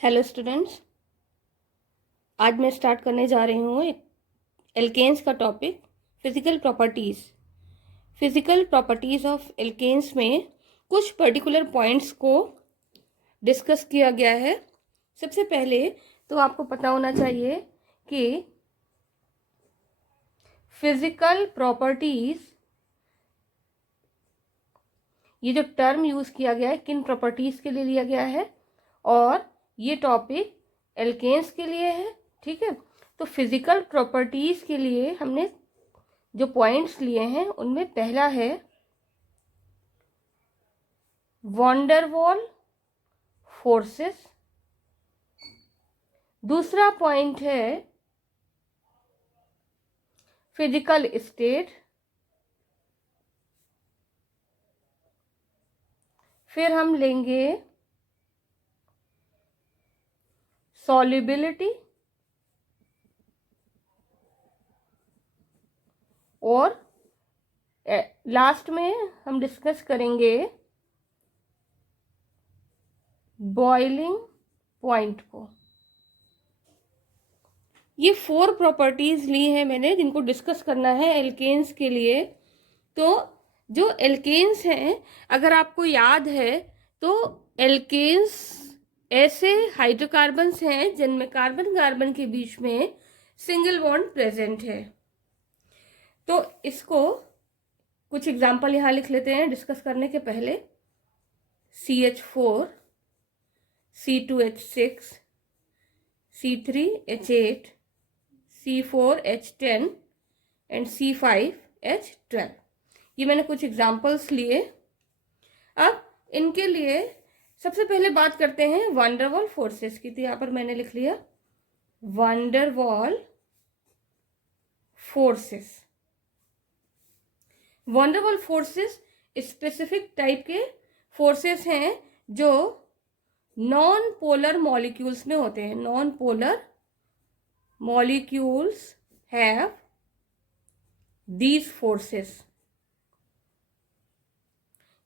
Hello students, आज मैं start करने जा रही हूँ एक एल्केन्स का topic physical properties. Physical properties of alkanes में कुछ पर्टिकुलर पॉइंट्स को डिस्कस किया गया है। सबसे पहले तो आपको पता होना चाहिए कि फिजिकल प्रॉपर्टीज़, ये जो टर्म यूज़ किया गया है किन प्रॉपर्टीज़ के लिए लिया गया है, और ये टॉपिक एल्केन्स के लिए है। ठीक है, तो फिजिकल प्रॉपर्टीज़ के लिए हमने जो पॉइंट्स लिए हैं उनमें पहला है वॉन डेर वाल फोर्सेस, दूसरा पॉइंट है फिजिकल स्टेट, फिर हम लेंगे सॉल्युबिलिटी, और लास्ट में हम डिस्कस करेंगे बॉइलिंग पॉइंट को। ये 4 प्रॉपर्टीज ली हैं मैंने जिनको डिस्कस करना है एल्केन्स के लिए। तो जो एल्केन्स हैं, अगर आपको याद है तो एल्केन्स ऐसे हाइड्रोकार्बन्स हैं जिनमें कार्बन कार्बन के बीच में सिंगल बॉन्ड प्रेजेंट है। तो इसको कुछ एग्जाम्पल यहाँ लिख लेते हैं डिस्कस करने के पहले। CH4, C2H6, C3H8, C4H10 and C5H12। ये मैंने कुछ एग्जाम्पल्स लिए। अब इनके लिए सबसे पहले बात करते हैं वॉन डेर वाल फोर्सेस की। तो यहाँ पर मैंने लिख लिया van der Waals forces. Van der Waals forces specific type के फोर्सेस हैं जो नॉन पोलर मॉलिक्यूल्स में होते हैं। Non polar molecules have these forces,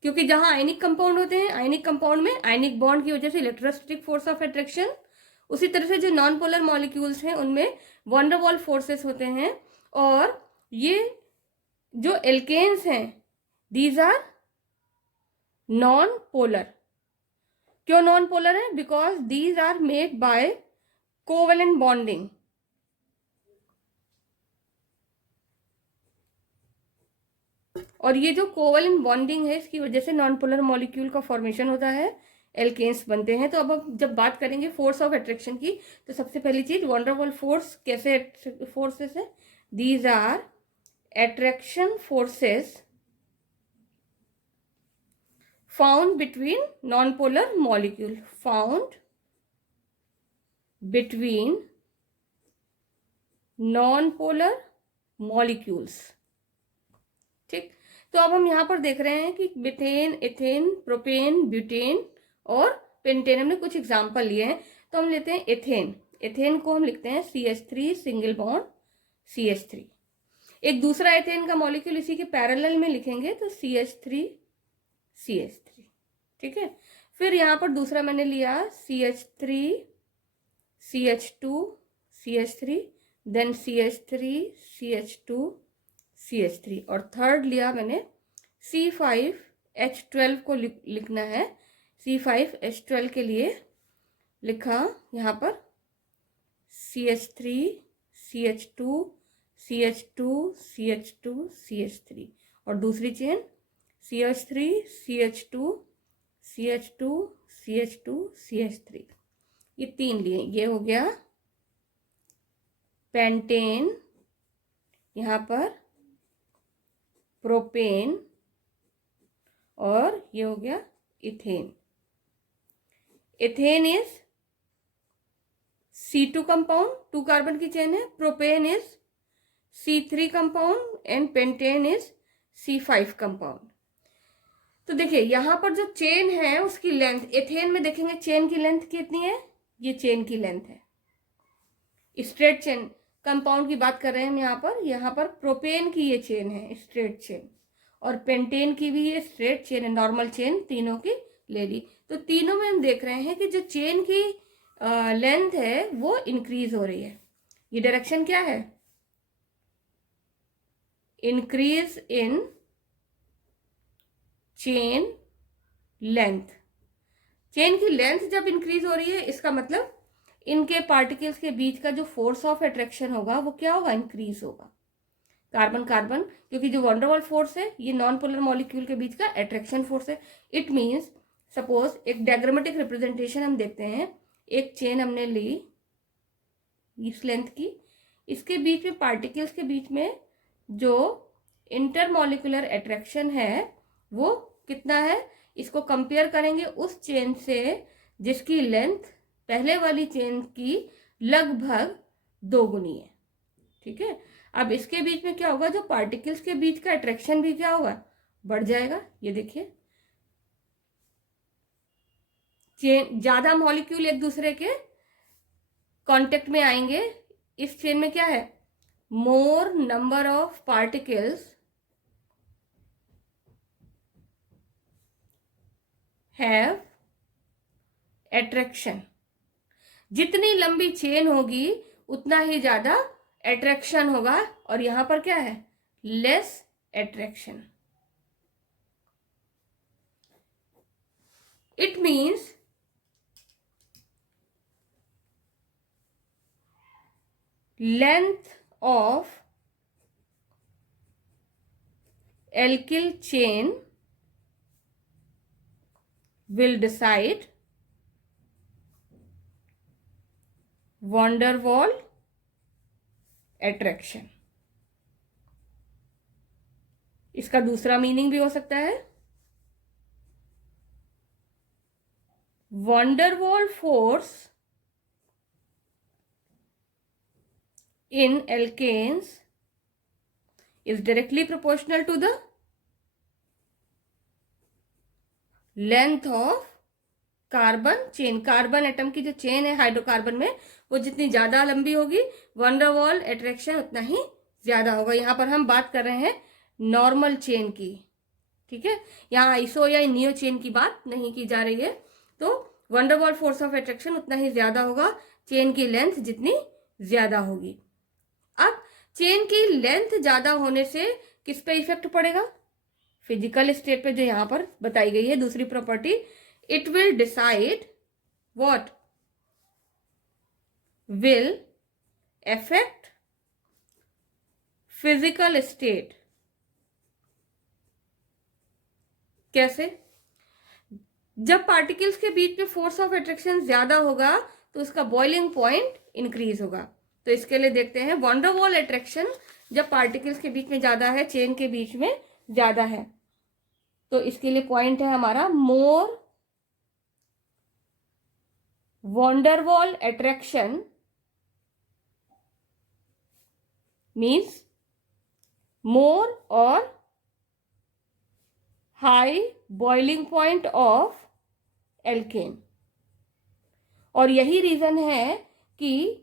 क्योंकि जहां आयनिक कंपाउंड होते हैं, आयनिक कंपाउंड में आयनिक बॉन्ड की वजह से इलेक्ट्रोस्टैटिक फोर्स ऑफ अट्रैक्शन, उसी तरह से जो नॉन पोलर मॉलिक्यूल्स हैं उनमें वॉन डेर वाल फोर्सेस होते हैं। और ये जो एल्केन्स हैं दीज आर नॉन पोलर। क्यों नॉन पोलर है? Because these are made by covalent bonding. और ये जो कोवेलेंट बॉन्डिंग है इसकी वजह से नॉन पोलर मॉलिक्यूल का फॉर्मेशन होता है, एल्केन्स बनते हैं। तो अब हम जब बात करेंगे फोर्स ऑफ अट्रैक्शन की, तो सबसे पहली चीज वॉन डेर वाल फोर्स कैसे फोर्सेस है। These are attraction forces found between non-polar molecule, found between non-polar molecules। ठीक, तो अब हम यहां पर देख रहे हैं कि मिथेन, एथेन, प्रोपेन, ब्यूटेन और पेंटेन, हमने कुछ एग्जाम्पल लिए हैं। तो हम लेते हैं एथेन। एथेन को हम लिखते हैं CH3 सिंगल बॉन्ड CH3। एक दूसरा एथेन का मॉलिक्यूल इसी के पैरेलल में लिखेंगे तो CH3 CH3। ठीक है, फिर यहां पर दूसरा मैंने लिया CH3 CH2 CH3, then CH3 CH2 CH3, और थर्ड लिया मैंने C5H12 को लिखना है। C5H12 के लिए लिखा यहां पर CH3 CH2 CH2 CH2 CH3, और दूसरी chain CH3 CH2 CH2 CH2 CH3। ये 3 लिए। ये हो गया पेंटेन, यहाँ पर प्रोपेन, और ये हो गया ethane. Ethane is C2 compound, 2 carbon की चेन है। Propane is C3 compound and pentane is C5 compound. तो देखिए यहां पर जो चेन है उसकी लेंथ, एथेन में देखेंगे चेन की लेंथ कितनी है, ये चेन की लेंथ है। स्ट्रेट चेन कंपाउंड की बात कर रहे हैं हम यहाँ पर प्रोपेन की ये चेन है स्ट्रेट चेन, और पेंटेन की भी ये स्ट्रेट चेन है, नॉर्मल चेन तीनों की ले ली। तो तीनों में हम देख रहे हैं कि जो चेन की लेंथ है वो इंक्रीज हो रही है। ये डायरेक्शन क्या है? Increase in chain length. Chain की लेंथ जब इंक्रीज हो रही है, इसका मतलब इनके पार्टिकल्स के बीच का जो फोर्स ऑफ अट्रैक्शन होगा वो क्या होगा? इंक्रीज होगा। कार्बन कार्बन, क्योंकि जो वंडरवॉल फोर्स है ये नॉन पोलर मॉलिक्यूल के बीच का अट्रैक्शन फोर्स है। इट मीन्स सपोज एक डायग्रामेटिक रिप्रेजेंटेशन हम देखते हैं। एक चेन हमने ली इस लेंथ की, इसके बीच में पार्टिकल्स के बीच में जो इंटरमॉलिक्यूलर अट्रैक्शन है वो कितना है? इसको कंपेयर करेंगे उस चेन से जिसकी लेंथ पहले वाली चेन की लगभग 2 गुनी है। ठीक है, अब इसके बीच में क्या होगा? जो पार्टिकल्स के बीच का अट्रैक्शन भी क्या होगा? बढ़ जाएगा। ये देखिए, चेन ज्यादा मॉलिक्यूल एक दूसरे के कांटेक्ट में आएंगे। इस चेन में क्या है? मोर number of particles have attraction. जितनी लंबी चेन होगी उतना ही ज्यादा अट्रैक्शन होगा, और यहां पर क्या है? Less attraction. It means length of alkyl chain will decide van der Waal attraction। इसका दूसरा मीनिंग भी हो सकता है, van der Waal force in alkanes is directly proportional to the length of carbon chain. Carbon atom की जो chain है hydrocarbon में, वो जितनी ज्यादा लंबी होगी van der Waal अट्रैक्शन उतना ही ज्यादा होगा। यहाँ पर हम बात कर रहे हैं नॉर्मल चेन की। ठीक है, यहाँ आइसो या नियो चेन की बात नहीं की जा रही है। तो van der Waal force of attraction उतना ही ज्यादा होगा चेन की लेंथ जितनी ज्यादा होगी। अब चेन की लेंथ ज्यादा होने से किस पे इफेक्ट पड़ेगा? फिजिकल स्टेट पे, जो यहां पर बताई गई है दूसरी property. It will decide what? Will affect physical state. कैसे? जब पार्टिकल्स के बीच में फोर्स ऑफ अट्रैक्शन ज्यादा होगा तो उसका बॉइलिंग पॉइंट इंक्रीज होगा। तो इसके लिए देखते हैं van der Waal अट्रैक्शन जब पार्टिकल्स के बीच में ज्यादा है, चेन के बीच में ज्यादा है, तो इसके लिए पॉइंट है हमारा more van der Waal attraction means more और high boiling point of alkane. और यही रीजन है कि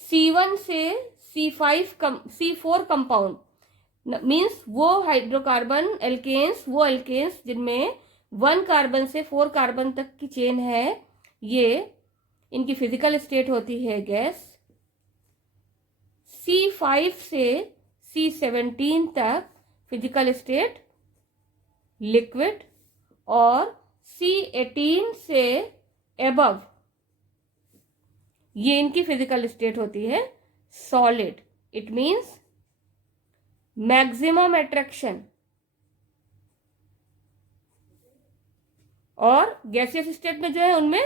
C1 से C4 कंपाउंड मीन्स वो हाइड्रोकार्बन एल्केन्स, वो एल्केन्स जिनमें 1 कार्बन से 4 कार्बन तक की चेन है, ये इनकी फिजिकल स्टेट होती है गैस। C5 से C17 तक फिजिकल स्टेट लिक्विड, और C18 से एबव ये इनकी फिजिकल स्टेट होती है solid. It means maximum attraction. और गैसियस स्टेट में जो है उनमें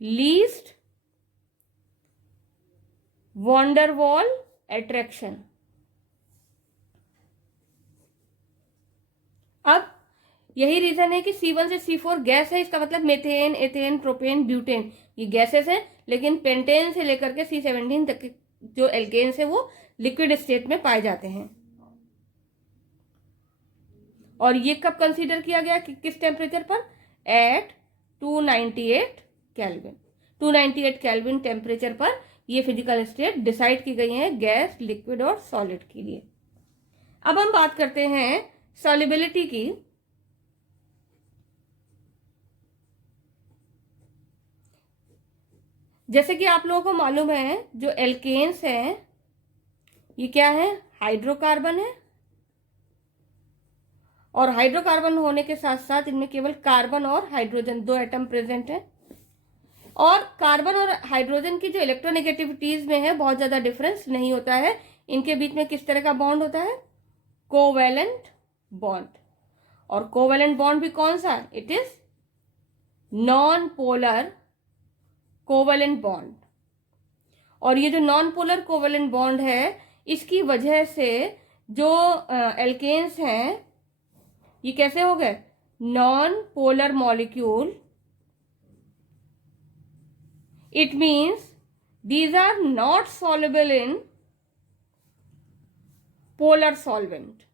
least van der Waal attraction. अब यही रीजन है कि C1 से C4 गैस है, इसका मतलब मेथेन, एथेन, प्रोपेन, ब्यूटेन ये गैसेस है, लेकिन पेंटेन से लेकर के C17 तक के जो एल्केन्स है वो लिक्विड स्टेट में पाए जाते हैं। और ये कब कंसीडर किया गया कि किस टेम्परेचर पर? Eight 298 kelvin. 298 केल्विन टेम्परेचर पर ये फिजिकल स्टेट डिसाइड की गई है गैस, लिक्विड और सॉलिड के लिए। अब हम बात करते हैं सॉल्युबिलिटी की। जैसे कि आप लोगों को मालूम है जो एल्केन्स हैं ये क्या है, हाइड्रोकार्बन है, और हाइड्रोकार्बन होने के साथ साथ इनमें केवल कार्बन और हाइड्रोजन दो एटम प्रेजेंट है। और कार्बन और हाइड्रोजन की जो इलेक्ट्रोनेगेटिविटीज में है बहुत ज्यादा डिफरेंस नहीं होता है। इनके बीच में किस तरह का बॉन्ड होता है, कोवेलेंट बॉन्ड। और कोवेलेंट बॉन्ड भी कौन सा, it is non polar covalent bond. और ये जो नॉन पोलर कोवेलेंट बॉन्ड है इसकी वजह से जो एल्केन्स हैं ये कैसे हो गए, non polar molecule. It means these are not soluble in polar solvent,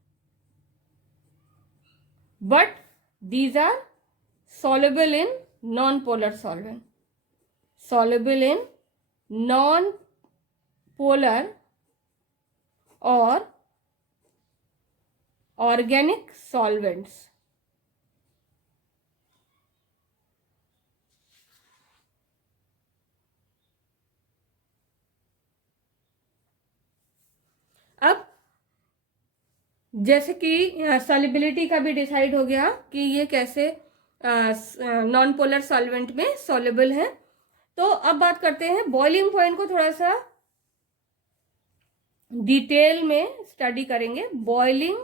but these are soluble in non-polar solvent, soluble in non-polar or organic solvents। अब जैसे कि सॉल्युबिलिटी का भी डिसाइड हो गया कि ये कैसे नॉन पोलर सॉल्वेंट में सॉल्युबल है। तो अब बात करते हैं बॉइलिंग पॉइंट को थोड़ा सा डिटेल में स्टडी करेंगे। Boiling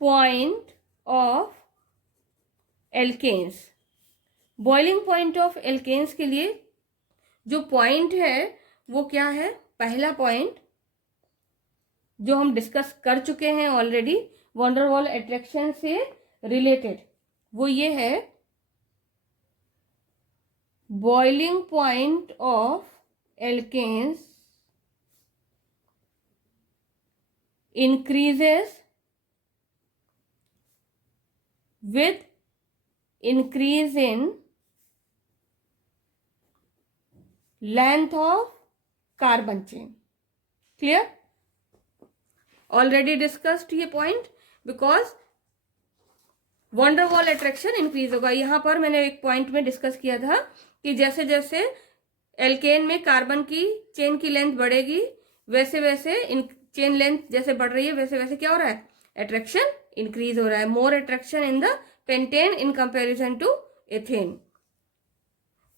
point of alkanes, boiling point of alkanes के लिए जो पॉइंट है वो क्या है, पहला पॉइंट जो हम डिस्कस कर चुके हैं already von der Waals attraction से रिलेटेड, वो ये है boiling point of alkanes increases with increase in length of carbon chain। clear, already discussed ये point, because von der Waals attraction increase होगा। यहां पर मैंने एक पॉइंट में डिस्कस किया था कि जैसे जैसे एल्केन में कार्बन की चेन की लेंथ बढ़ेगी वैसे वैसे इन चेन लेंथ जैसे बढ़ रही है वैसे वैसे क्या हो रहा है, अट्रैक्शन इंक्रीज हो रहा है। More attraction in the pentane in comparison to ethane,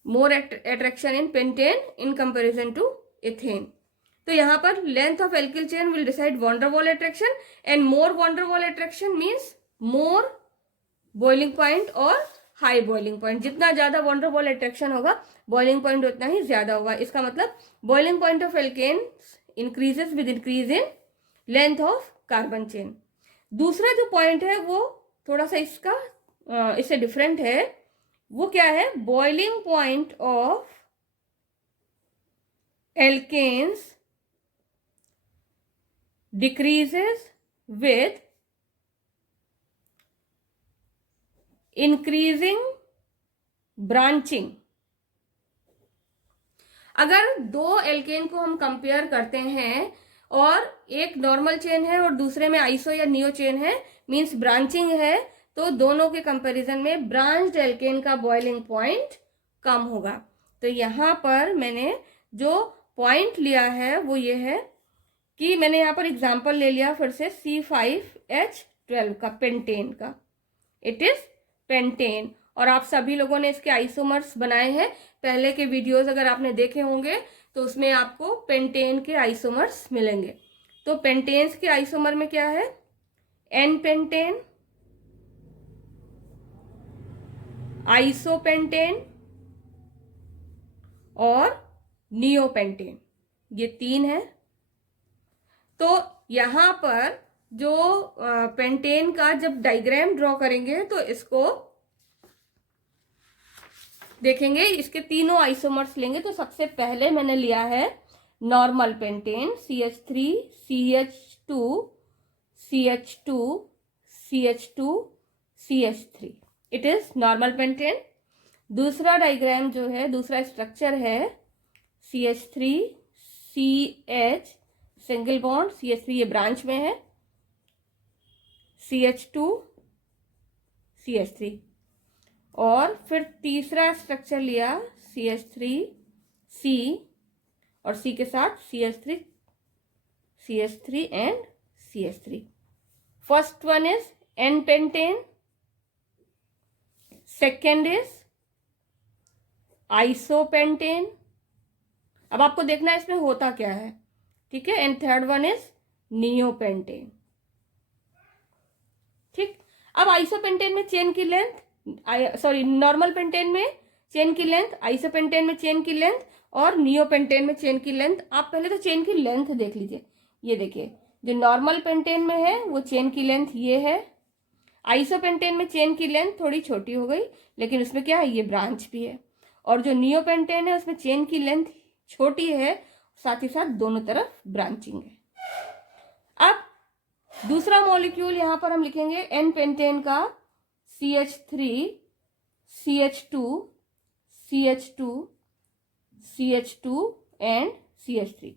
more attraction in pentane in comparison to ethane. तो यहां पर length of alkyl chain will decide van der Waals attraction, and more van der Waals attraction means more boiling point और high boiling point. जितना ज्यादा von der Waals attraction होगा boiling point उतना ही ज्यादा होगा। इसका मतलब boiling point of alkene increases with increase in length of carbon chain. दूसरा जो पॉइंट है वो थोड़ा सा इससे डिफरेंट है। वो क्या है, boiling point of alkanes decreases with increasing branching. अगर दो एल्केन को हम कंपेयर करते हैं और एक नॉर्मल चेन है और दूसरे में आइसो या नियो चेन है, मींस ब्रांचिंग है, तो दोनों के कंपैरिजन में ब्रांच्ड एल्केन का बॉइलिंग पॉइंट कम होगा। तो यहां पर मैंने जो पॉइंट लिया है वो ये है कि मैंने यहां पर एग्जांपल ले लिया फिर से C5H12 का, पेंटेन का। इट इज पेंटेन, और आप सभी लोगों ने इसके आइसोमर्स बनाए हैं। पहले के वीडियोस अगर आपने देखे होंगे तो उसमें आपको पेंटेन के आइसोमर्स मिलेंगे। तो पेंटेन्स के आइसोमर में क्या है, एन पेंटेन, आइसोपेंटेन और नियोपेंटेन, ये तीन है। तो यहां पर जो पेंटेन का जब डायग्राम ड्रॉ करेंगे तो इसको देखेंगे, इसके तीनों आइसोमर्स लेंगे। तो सबसे पहले मैंने लिया है normal pentane CH3 CH2 CH2 CH2 CH3, it is normal pentane. दूसरा डायग्राम जो है, दूसरा स्ट्रक्चर है CH3 CH single bond, CH3 ये ब्रांच में है, CH2 CH3, और फिर तीसरा स्ट्रक्चर लिया CH3 C और C के साथ CH3 and CH3. First one is N-pentane, second is isopentane. अब आपको देखना है इसमें होता क्या है, ठीक है. And third one is neopentane. ठीक. अब आइसोपेंटेन में चेन की लेंथ, नॉर्मल पेंटेन में चेन की लेंथ, आइसोपेंटेन में चेन की लेंथ और नियोपेंटेन में चेन की लेंथ. आप पहले तो चेन की लेंथ देख लीजिए. ये देखिए, जो नॉर्मल पेंटेन में है वो चेन की लेंथ ये है. आइसोपेंटेन में चेन की लेंथ थोड़ी छोटी हो गई, लेकिन उसमें क्या है, ये ब्रांच भी है. और जो नियोपेंटेन है उसमें चेन की लेंथ छोटी है, साथ ही साथ दोनों तरफ ब्रांचिंग है. अब दूसरा मॉलिक्यूल यहां पर हम लिखेंगे एन पेंटेन का CH3 CH2 CH2 CH2 and CH3.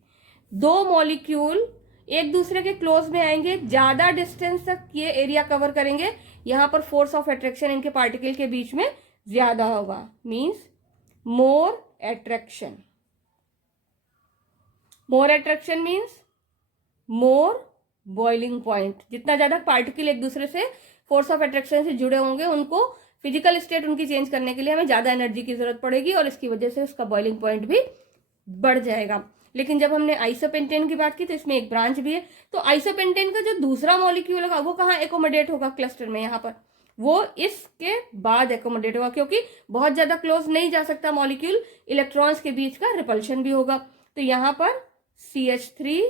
दो मॉलिक्यूल एक दूसरे के क्लोज में आएंगे, ज्यादा डिस्टेंस तक ये एरिया कवर करेंगे. यहां पर फोर्स ऑफ अट्रैक्शन इनके पार्टिकल के बीच में ज्यादा होगा, means more attraction. More attraction means more boiling point. जितना ज्यादा पार्टिकल एक दूसरे से फोर्स ऑफ अट्रैक्शन से जुड़े होंगे, उनको फिजिकल स्टेट उनकी चेंज करने के लिए हमें ज्यादा एनर्जी की जरूरत पड़ेगी और इसकी वजह से उसका बॉइलिंग पॉइंट भी बढ़ जाएगा. लेकिन जब हमने आइसोपेंटेन की बात की तो इसमें एक ब्रांच भी है. तो आइसोपेंटेन का जो दूसरा मॉलिक्यूल होगा वो कहाँ एकोमोडेट होगा, क्लस्टर में. यहाँ पर वो इसके बाद एकोमोडेट होगा, क्योंकि बहुत ज्यादा क्लोज नहीं जा सकता मॉलिक्यूल, इलेक्ट्रॉन्स के बीच का रिपल्शन भी होगा. तो यहाँ पर CH3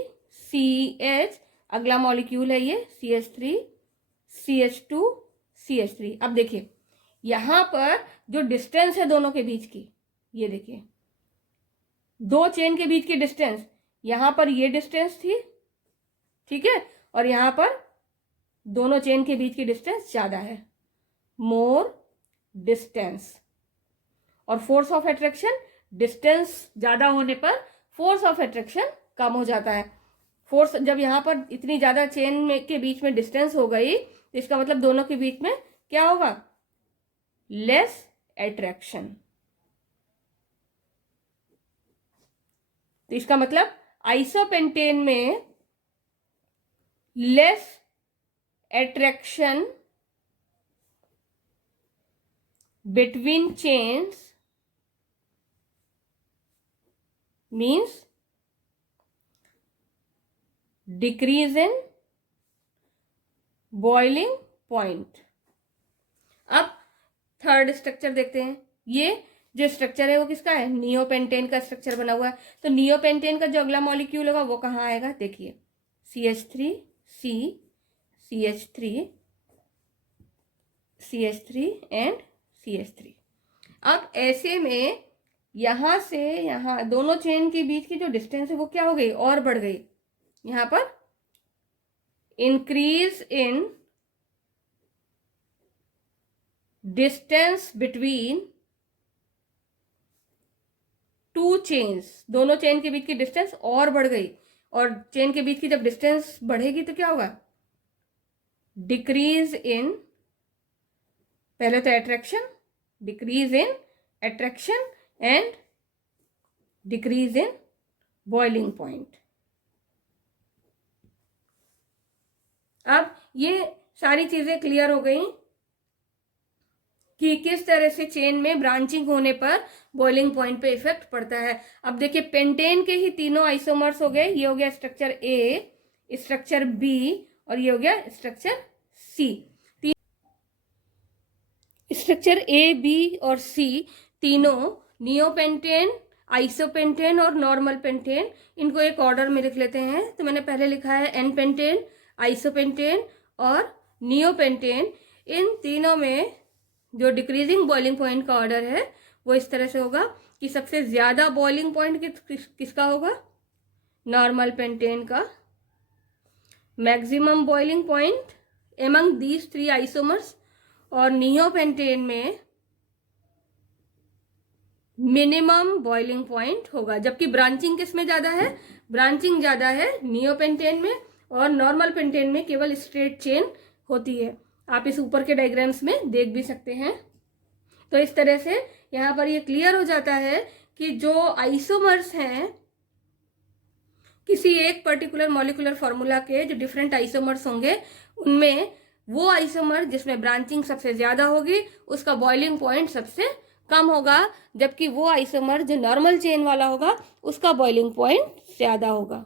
CH, अगला मॉलिक्यूल है ये CH3 CH2 CH3. अब देखिए यहां पर जो डिस्टेंस है दोनों के बीच की, ये देखिए दो चेन के बीच की डिस्टेंस, यहां पर ये डिस्टेंस थी, ठीक है, और यहां पर दोनों चेन के बीच की डिस्टेंस ज्यादा है, मोर डिस्टेंस. और फोर्स ऑफ अट्रैक्शन, डिस्टेंस ज्यादा होने पर फोर्स ऑफ अट्रैक्शन कम हो जाता है. फोर्स जब यहां पर इतनी ज्यादा चेन में के बीच में डिस्टेंस हो गई, तो इसका मतलब दोनों के बीच में क्या होगा, लेस अट्रैक्शन. तो इसका मतलब आइसोपेंटेन में less attraction between chains means decrease in boiling point. अब थर्ड स्ट्रक्चर देखते हैं. ये जो स्ट्रक्चर है वो किसका है, नियोपेंटेन का स्ट्रक्चर बना हुआ है. तो नियोपेंटेन का जो अगला मॉलिक्यूल होगा वो कहाँ आएगा, देखिए CH3 C CH3 CH3 and CH3. अब ऐसे में यहां से यहां दोनों चेन के बीच की जो डिस्टेंस है वो क्या हो गई, और बढ़ गई. यहां पर increase in distance between two chains, दोनों चेन के बीच की डिस्टेंस और बढ़ गई. और चेन के बीच की जब डिस्टेंस बढ़ेगी तो क्या होगा, डिक्रीज इन, पहले तो attraction, decrease in attraction and decrease in boiling point. अब ये सारी चीजें क्लियर हो गई कि किस तरह से चेन में ब्रांचिंग होने पर बॉइलिंग पॉइंट पे इफेक्ट पड़ता है. अब देखिए पेंटेन के ही तीनों आइसोमर्स हो गए. ये हो गया स्ट्रक्चर A, स्ट्रक्चर B और ये हो गया structure C. Structure A, B और C तीनों नियोपेंटेन, आइसोपेंटेन और नॉर्मल पेंटेन, इनको एक ऑर्डर में लिख लेते हैं. तो मैंने पहले लिखा है एन पेंटेन, आइसोपेंटेन और नियोपेंटेन. इन तीनों में जो डिक्रीजिंग बॉइलिंग पॉइंट का ऑर्डर है वो इस तरह से होगा कि सबसे ज्यादा बॉइलिंग पॉइंट किसका होगा, नॉर्मल पेंटेन का. Maximum boiling point among these three isomers, और नियोपेंटेन में मिनिमम बॉइलिंग पॉइंट होगा. जबकि ब्रांचिंग किसमें ज्यादा है, ब्रांचिंग ज्यादा है नियोपेंटेन में, और नॉर्मल पेंटेन में केवल स्ट्रेट चेन होती है. आप इस ऊपर के डायग्राम्स में देख भी सकते हैं. तो इस तरह से यहाँ पर ये क्लियर हो जाता है कि जो आइसोमर्स हैं किसी एक पर्टिकुलर मॉलिक्यूलर फॉर्मूला के, जो डिफरेंट आइसोमर्स होंगे, उनमें वो आइसोमर जिसमें ब्रांचिंग सबसे ज्यादा होगी उसका बॉइलिंग पॉइंट सबसे कम होगा, जबकि वो आइसोमर जो नॉर्मल चेन वाला होगा उसका बॉइलिंग पॉइंट ज्यादा होगा।